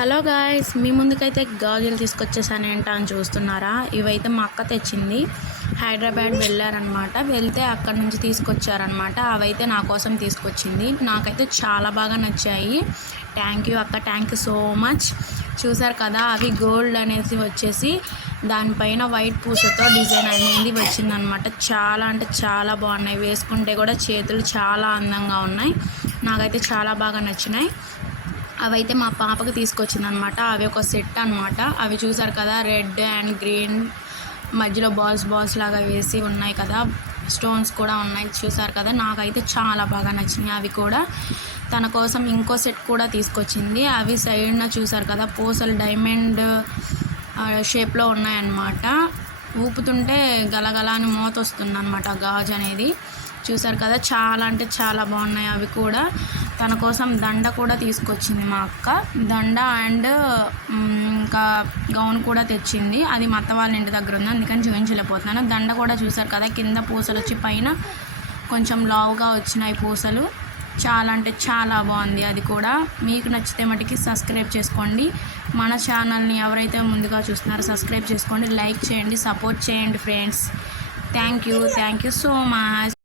Hello guys మీ ముందుకైతే గాజులు తీసుకొచ్చేసాను అని చూస్తున్నారా? ఇవైతే మా అక్క తెచ్చింది. హైదరాబాద్ వెళ్ళారనమాట వెళ్తే అక్కడ నుంచి తీసుకొచ్చారనమాట అవైతే నా కోసం తీసుకొచ్చింది. నాకైతే చాలా బాగా నచ్చాయి. థ్యాంక్ యూ అక్క థ్యాంక్ యూ సో మచ్ చూసారు కదా అవి గోల్డ్ అనేసి వచ్చేసి దానిపైన వైట్ పూసతో డిజైన్ అనేది వచ్చిందనమాట చాలా అంటే చాలా బాగున్నాయి. వేసుకుంటే కూడా చేతులు చాలా అందంగా ఉన్నాయి. నాకైతే చాలా బాగా నచ్చినాయి. అవైతే మా పాపకి తీసుకొచ్చింది అనమాట అవి ఒక సెట్ అనమాట. అవి చూసారు కదా రెడ్ అండ్ గ్రీన్ మధ్యలో బాల్స్ బాల్స్ లాగా వేసి ఉన్నాయి కదా. స్టోన్స్ కూడా ఉన్నాయి చూసారు కదా. నాకైతే చాలా బాగా నచ్చినాయి అవి కూడా. తన కోసం ఇంకో సెట్ కూడా తీసుకొచ్చింది. అవి సైడ్న చూసారు కదా పూసలు డైమండ్ షేప్లో ఉన్నాయన్నమాట. ఊపుతుంటే గలగల అని మూత వస్తుంది అనమాట గాజు అనేది. చూసారు కదా చాలా అంటే చాలా బాగున్నాయి అవి కూడా. తన కోసం దండ కూడా తీసుకొచ్చింది మా అక్క. దండ అండ్ ఇంకా గౌన్ కూడా తెచ్చింది. అది మా అత్త వాళ్ళ ఇంటి దగ్గర ఉంది అందుకని చూపించలేకపోతున్నాను. దండ కూడా చూసారు కదా కింద పూసలు వచ్చి పైన కొంచెం లావుగా వచ్చినాయి పూసలు. చాలా అంటే చాలా బాగుంది అది కూడా. మీకు నచ్చితే మటుకి సబ్స్క్రైబ్ చేసుకోండి. మన ఛానల్ని ఎవరైతే ముందుగా చూస్తున్నారో సబ్స్క్రైబ్ చేసుకోండి లైక్ చేయండి సపోర్ట్ చేయండి friends. Thank you thank you so much.